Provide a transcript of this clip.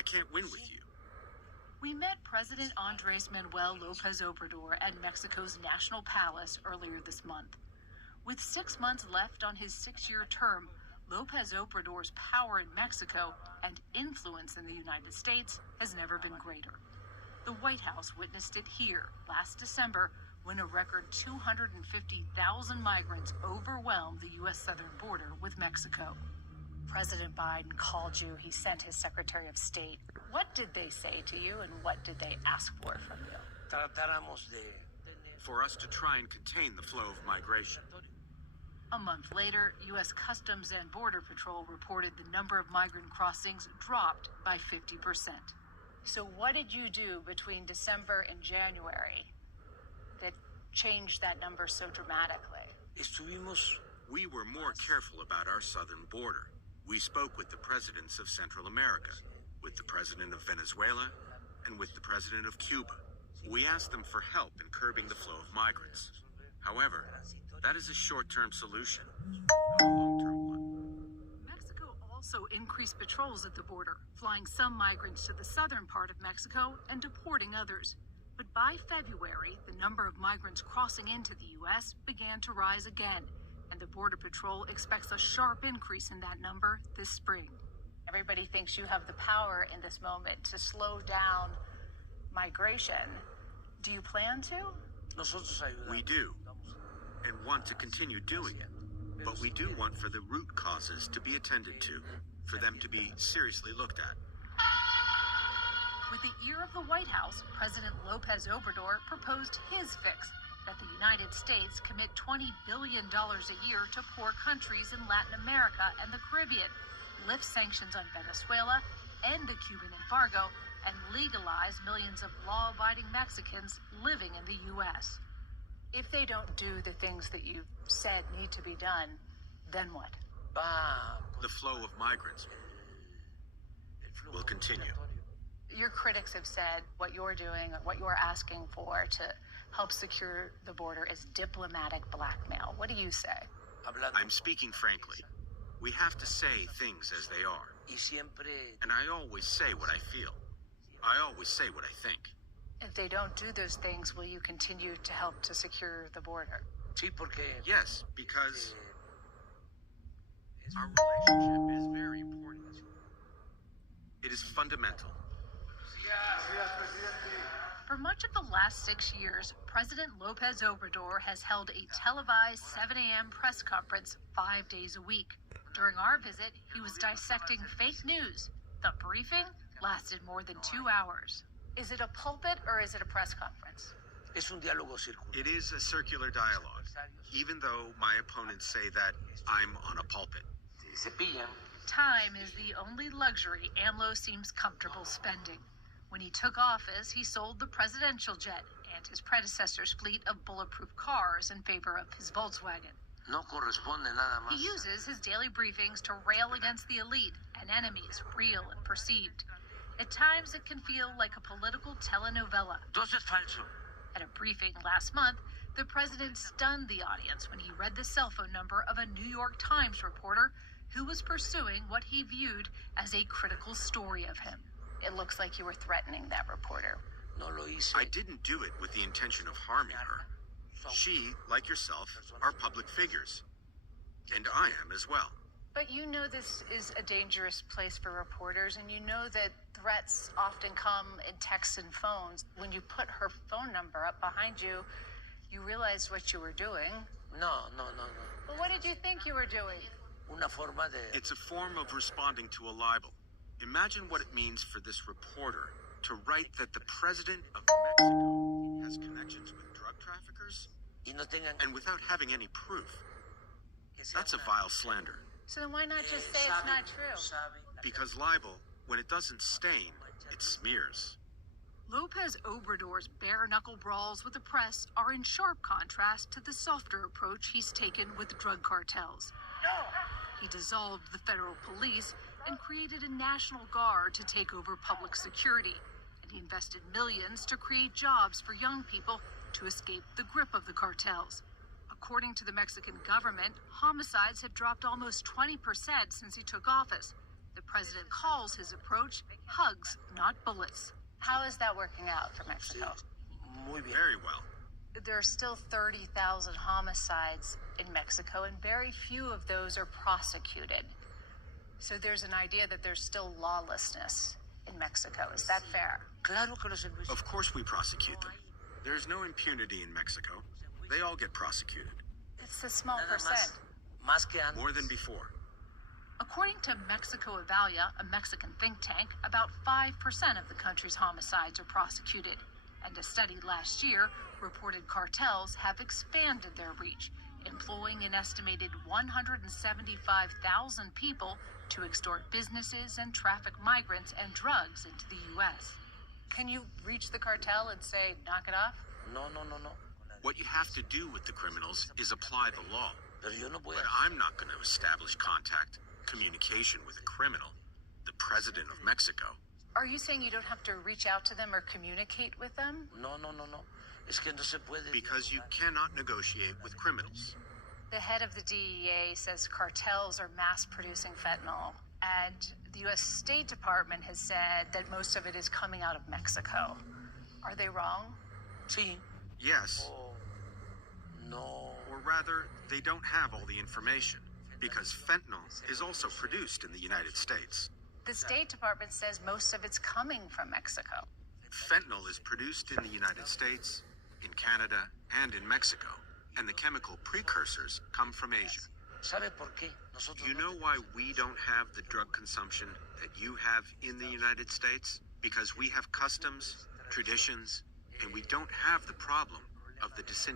I can't win with you. We met President Andrés Manuel López Obrador at Mexico's National Palace earlier this month. With 6 months left on his 6-year term, López Obrador's power in Mexico and influence in the United States has never been greater. The White House witnessed it here last December when a record 250,000 migrants overwhelmed the U.S. southern border with Mexico. President Biden called you. He sent his Secretary of State. What did they say to you, and what did they ask for from you? For us to try and contain the flow of migration. A month later, U.S. Customs and Border Patrol reported the number of migrant crossings dropped by 50%. So what did you do between December and January that changed that number so dramatically? We were more careful about our southern border. We spoke with the presidents of Central America, with the president of Venezuela, and with the president of Cuba. We asked them for help in curbing the flow of migrants. However, that is a short-term solution, not a long-term one. Mexico also increased patrols at the border, flying some migrants to the southern part of Mexico and deporting others. But by February, the number of migrants crossing into the U.S. began to rise again, and the Border Patrol expects a sharp increase in that number this spring. Everybody thinks you have the power in this moment to slow down migration. Do you plan to? We do, and want to continue doing it. But we do want for the root causes to be attended to, for them to be seriously looked at. With the ear of the White House, President López Obrador proposed his fix, that the United States commit $20 billion a year to poor countries in Latin America and the Caribbean, lift sanctions on Venezuela, end the Cuban embargo, and legalize millions of law-abiding Mexicans living in the U.S. If they don't do the things that you've said need to be done, then what? The flow of migrants will continue. Your critics have said what you're doing, what you're asking for to help secure the border is diplomatic blackmail. What do you say? I'm speaking frankly. We have to say things as they are. And I always say what I feel. I always say what I think. If they don't do those things, will you continue to help to secure the border? Yes, because our relationship is very important. It is fundamental. For much of the last 6 years, President López Obrador has held a televised 7 a.m. press conference 5 days a week. During our visit, he was dissecting fake news. The briefing lasted more than 2 hours. Is it a pulpit or is it a press conference? It is a circular dialogue, even though my opponents say that I'm on a pulpit. Time is the only luxury AMLO seems comfortable spending. When he took office, he sold the presidential jet and his predecessor's fleet of bulletproof cars in favor of his Volkswagen. He uses his daily briefings to rail against the elite and enemies, real and perceived. At times, it can feel like a political telenovela. At a briefing last month, the president stunned the audience when he read the cell phone number of a New York Times reporter who was pursuing what he viewed as a critical story of him. It looks like you were threatening that reporter. I didn't do it with the intention of harming her. She, like yourself, are public figures. And I am as well. But you know this is a dangerous place for reporters, and you know that threats often come in texts and phones. When you put her phone number up behind you, you realized what you were doing. No. Well, what did you think you were doing? It's a form of responding to a libel. Imagine what it means for this reporter to write that the president of Mexico has connections with drug traffickers, and without having any proof. That's a vile slander. So then why not just say it's not true? Because libel, when it doesn't stain, it smears. López Obrador's bare-knuckle brawls with the press are in sharp contrast to the softer approach he's taken with drug cartels. He dissolved the federal police and created a national guard to take over public security. And he invested millions to create jobs for young people to escape the grip of the cartels. According to the Mexican government, homicides have dropped almost 20% since he took office. The president calls his approach hugs, not bullets. How is that working out for Mexico? Muy bien. Very well. There are still 30,000 homicides in Mexico, and very few of those are prosecuted. So there's an idea that there's still lawlessness in Mexico. Is that fair? Claro que los enjuiciamos. Of course we prosecute them. There's no impunity in Mexico. They all get prosecuted. It's a small Nada percent. más que antes. More than before. According to Mexico Evalia, a Mexican think tank, about 5% of the country's homicides are prosecuted. And a study last year reported cartels have expanded their reach, employing an estimated 175,000 people to extort businesses and traffic migrants and drugs into the U.S. Can you reach the cartel and say, knock it off? No. What you have to do with the criminals is apply the law. Pero yo no voy But I'm not going to establish contact, communication with a criminal, the president of Mexico. Are you saying you don't have to reach out to them or communicate with them? No. Es que no se puede. Because you cannot negotiate with criminals. The head of the DEA says cartels are mass producing fentanyl, and the U.S. State Department has said that most of it is coming out of Mexico. Are they wrong? Sí. Yes, Oh, no. or rather, they don't have all the information, because fentanyl is also produced in the United States. The State Department says most of it's coming from Mexico. Fentanyl is produced in the United States, in Canada, and in Mexico, and the chemical precursors come from Asia. ¿Sabe por qué? Nosotros You no know why we don't have the drug consumption that you have in the United States? Because we have customs, traditions, and we don't have the problem of the disintegration.